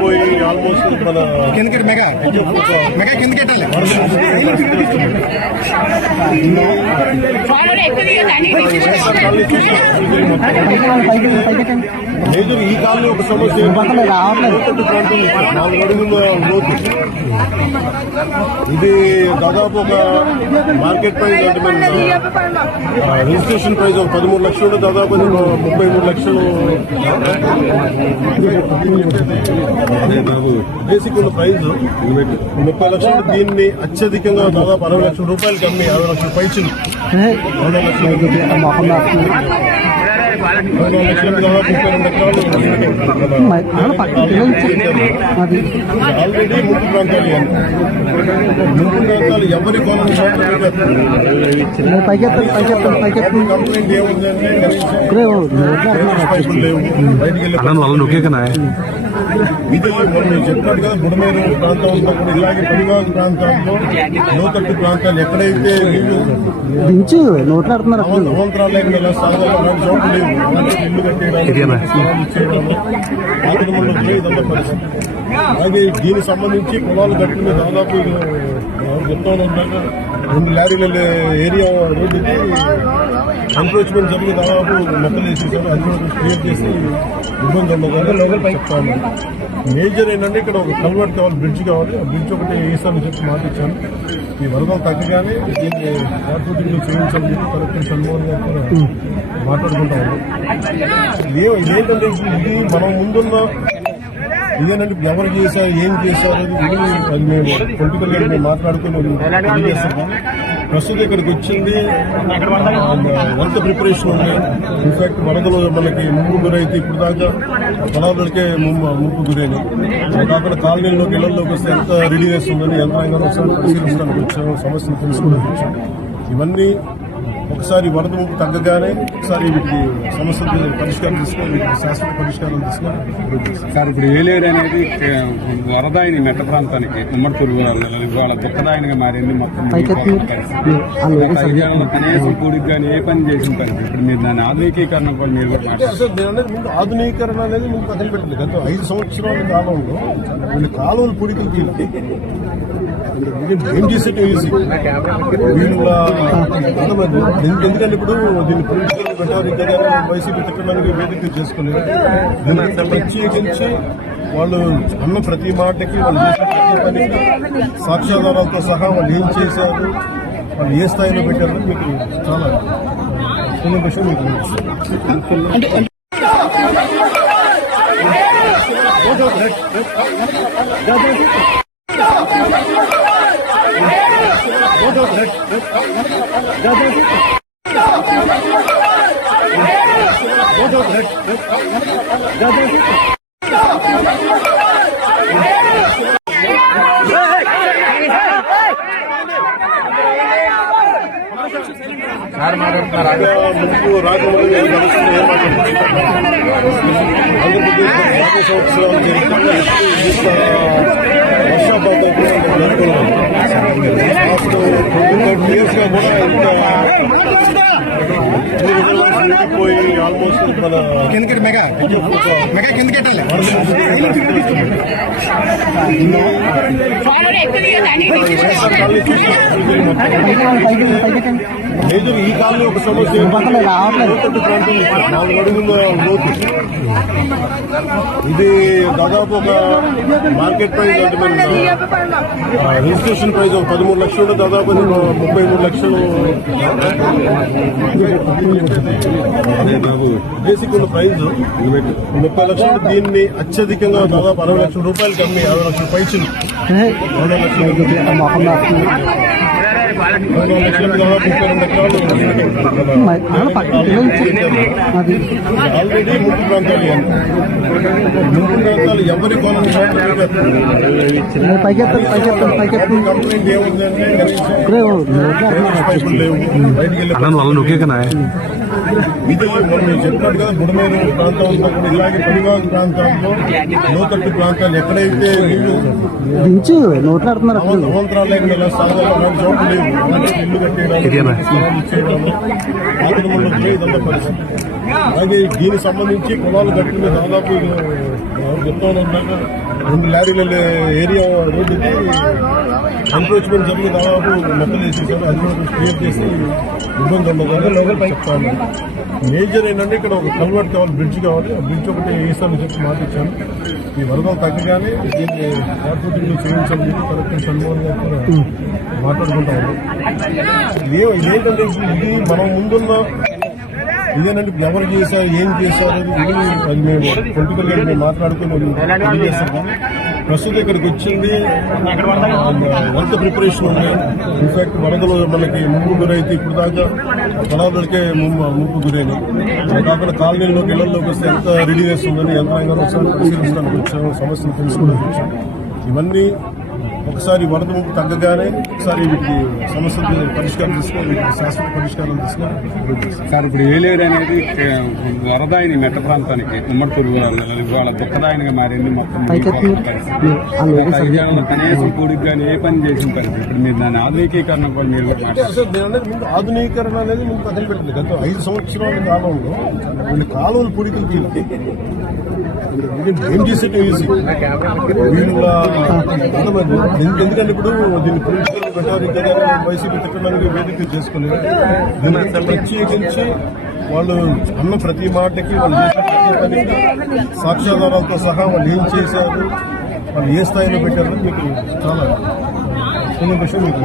పోయి ఆల్మోస్ట్ మన కిందకి మెగా కిందకి మేజర్ ఈ కాలంలో ఒక సమస్య ప్రాంతం 4 అడుగుల లోటు. ఇది దాదాపు ఒక మార్కెట్ ప్రైస్ అంటే రిజిస్ట్రేషన్ ప్రైస్ ఒక 13 లక్షలు, దాదాపు 33 లక్షలు బేసిక్ ఉన్న ప్రైజ్ 30 లక్షలు. దీన్ని అత్యధికంగా దాదాపు 60 లక్షల రూపాయలు కమ్మి 60 లక్షల పైచులు 60 లక్షలు ఆల్రెడీ ముంపు ప్రాంతాలు ఎవరి కంప్లైంట్ ఏముందంటే పైపులు లేవు, బయటికి వెళ్ళి ఇది మనం చెప్పినట్టు కదా బుడమేరు ప్రాంతం అంతా కూడా ఇలాగే పడిగాగు ప్రాంతాల్లో లోతట్టు ప్రాంతాలు ఎక్కడైతే అవంతరాలు లేకుండా స్థానాల్లో చోటు లేవు ఇల్లు కట్టేయడానికి ఇదంతా పరిస్థితి. అలాగే దీనికి సంబంధించి పొలాలు కట్టుకుని దాదాపు చెప్తా ఉన్నాక 2 లారీల ఏరియా రోడ్డుకి ఎన్క్రోచ్మెంట్ జరిగి దాదాపు మొక్కలు వేసేసారు. అది కూడా క్లియర్ చేసి ఇబ్బంది ఉండదు చెప్తా ఉన్నాను. మేజర్ ఏంటంటే ఇక్కడ ఒక కల్వర్ట్ కావాలి, బ్రిడ్జ్ కావాలి. ఆ బ్రిడ్జ్ ఒకటి వేసాలని చెప్పి మాటిచ్చాను. ఈ వరదలు తగ్గగానే దీన్ని వాటర్ చేయించాలని చెప్పి కలెక్టర్ షణ్మోహన్ గారు కూడా మాట్లాడుకుంటా ఉన్నాం. ఇదేంటంటే ఇది మనం ముందున్న ఇదేనంటే ఎవరు చేశారు, ఏం చేశారు అది మేము పొలిటికల్ గా మేము మాట్లాడుకుని ప్రస్తుతం ఇక్కడికి వచ్చింది ఎంత ప్రిపరేషన్ ఉంది. ఇన్ఫాక్ట్ వరదలు మనకి ముంపు గురైతే ఇప్పుడు దాకా పొలాలకే ముంపు గురైంది. అక్కడ కాలనీలోకి ఇళ్లలోకి వస్తే ఎంత రెడీనెస్ ఉందని యంత్రాంగం ఒకసారి పరిశీలించడానికి వచ్చాము, సమస్యలు తెలుసుకోవడానికి వచ్చాము. ఇవన్నీ ఒకసారి వరద ముంపు తగ్గగానే ఒకసారి వీటికి సమస్యలు పరిష్కారం తీసుకొని వీటికి శాశ్వత పరిష్కారం తీసుకొని సార్ ఇప్పుడు ఏలేరు అనేది వరదాయిని మెట్ట ప్రాంతానికి ఉమ్మడిపూర్ వాళ్ళ దుఃఖదాయనిగా మారింది. మొత్తం కనీసం కూడికి కానీ ఏ పని చేసిన పని ఇప్పుడు మీరు దాని ఆధునికీకరణ మీరు ముందు ఆధునీకరణ అనేది ముందు పక్కన పెట్టింది. గత 5 సంవత్సరాల కాలంలో వీళ్ళు కాలువలు పూడికలకి ఏం చేసేట్టు ఈజీ వీళ్ళ ఎందుకంటే ఇప్పుడు దీన్ని పొలిటికల్ పెట్టారు. ఇంకా వైసీపీ తిట్టడానికి వేదిక చేసుకుని ప్రత్యేకించి వాళ్ళు అన్న ప్రతి మాటకి వాళ్ళు చేసిన ప్రతి పనికి సాక్ష్యాధారాలతో సహా వాళ్ళు ఏం చేశారు, వాళ్ళు ఏ స్థాయిలో పెట్టారు మీకు చాలా చిన్న విషయం మీకు ముందు రాజమండ్రి ఆంధ్రప్రదేశ్ 50 సంవత్సరాల వర్షాపాతం లాస్ట్ 20 years గా కూడా ఇంత పోయి ఆల్మోస్ట్ మన కిందకి మెగా కిందకి మేజర్ ఈ కాలంలో ఒక సమస్య లోతట్టు ప్రాంతం 4 అడుగుల లోతు. ఇది దాదాపు ఒక మార్కెట్ ప్రైస్ అంటే మన రిజిస్ట్రేషన్ ప్రైస్ ఒక 13 లక్షలు ఉంటే దాదాపు 33 లక్షలు బేసిక్ ఉన్న ప్రైస్ 30 లక్షలు. దీన్ని అత్యధికంగా దాదాపు 60 లక్షల రూపాయలు కమ్మి 50 లక్షల పైచులు 60 లక్షల ఆల్రెడీ ముంపు ప్రాంతాలు ఎవరి కంప్లైంట్ ఏముందంటే పైపులు లేవు, బయటికి వెళ్ళే ఇది మనం చెప్పాడు కదా. బుడమేరు ప్రాంతం అంతా కూడా ఇలాగే పరివాహక ప్రాంతాల్లో లోతట్టు ప్రాంతాలు ఎక్కడైతే నీళ్లు అవంతరాలు లేకుండా ఇలా సాధారణ అలాంటి చోట్లు లేవు. ఇల్లు కట్టేయడానికి ఇచ్చేయడానికి ఆక్రమణలో ఇదంతా పరిస్థితి. అలాగే దీనికి సంబంధించి పొలాలు కట్టిన దాదాపు చెప్తా ఉన్నాక 2 లారీల ఏరియా రోడ్డుకి ఎన్క్రోచ్మెంట్ జరిగి దాదాపు మొక్కలు వేసేసారు. అది కూడా క్లియర్ చేసి ఇబ్బంది ఉండదని చెప్తాను. మేజర్ ఏంటంటే ఇక్కడ ఒక కల్వర్ట్ కావాలి, బ్రిడ్జ్ కావాలి. ఆ బ్రిడ్జ్ ఒకటి వేస్తామని చెప్పి మాట ఇచ్చాను. ఈ వరదలు తగ్గగానే దీన్ని కార్పొరేటింగ్ చేయించాలని చెప్పి కలెక్టర్ షణ్ముగన్ గారు కూడా మాట్లాడుకుంటాము. ఇదేంటంటే ఇది మనం ముందున్న ఇదేనంటే ఎవరు చేశారు, ఏం చేశారు అది మేము పొలిటికల్ గా మేము మాట్లాడుకుని తెలియజేస్తాం. కానీ ప్రస్తుతం ఇక్కడికి వచ్చింది ఎంత ప్రిపరేషన్ ఉంది. ఇన్ఫాక్ట్ వరదలు మనకి ముంపు గురైతే ఇప్పుడు దాకా పొలాలకే ముంపు గురైంది. కాకుండా కాలనీలోకి ఇళ్లలోకి వస్తే ఎంత రెడీనెస్ ఉందని యంత్రాంగాన్ని ఒకసారి పరిశీలించడానికి వచ్చాము, సమస్యలు తెలుసుకోవడానికి వచ్చాము. ఇవన్నీ ఒకసారి వరద ముంపు తగ్గగానే ఒకసారి వీటికి సమస్యలు పరిష్కారం తీసుకొని వీటికి శాశ్వత పరిష్కారం తీసుకొని సార్ ఇప్పుడు ఏలేరు అనేది వరదాయిని మెట్ట ప్రాంతానికి ఉమ్మడి పురుగు ఇవాళ బుక్కదాయనిగా మారింది. మొత్తం కనీసం కూడికి కానీ ఏ పని చేసిన పరిస్థితి. ఇప్పుడు మీరు దాని ఆధునికీకరణ కూడా మీరు ముందు ఆధునీకరణ అనేది ముందు పక్కన పెట్టింది. గత 5 సంవత్సరాల కాలంలో వీళ్ళు కాలువలు పూడికలు తీయాలి. ఏం చేసేట్టు ఈజీ వీళ్ళ ఎందుకంటే ఇప్పుడు దీన్ని పొలిటికల్ పెట్టారు. వైసీపీ తిట్టడానికి వేదిక చేసుకుని దీన్ని ప్రత్యేకించి వాళ్ళు అన్న ప్రతి మాటకి వాళ్ళు చేసిన ప్రతి పనికి సాక్ష్యాధారాలతో సహా వాళ్ళు ఏం చేశారు, వాళ్ళు ఏ స్థాయిలో పెట్టారని మీకు చాలా చిన్న విషయం మీకు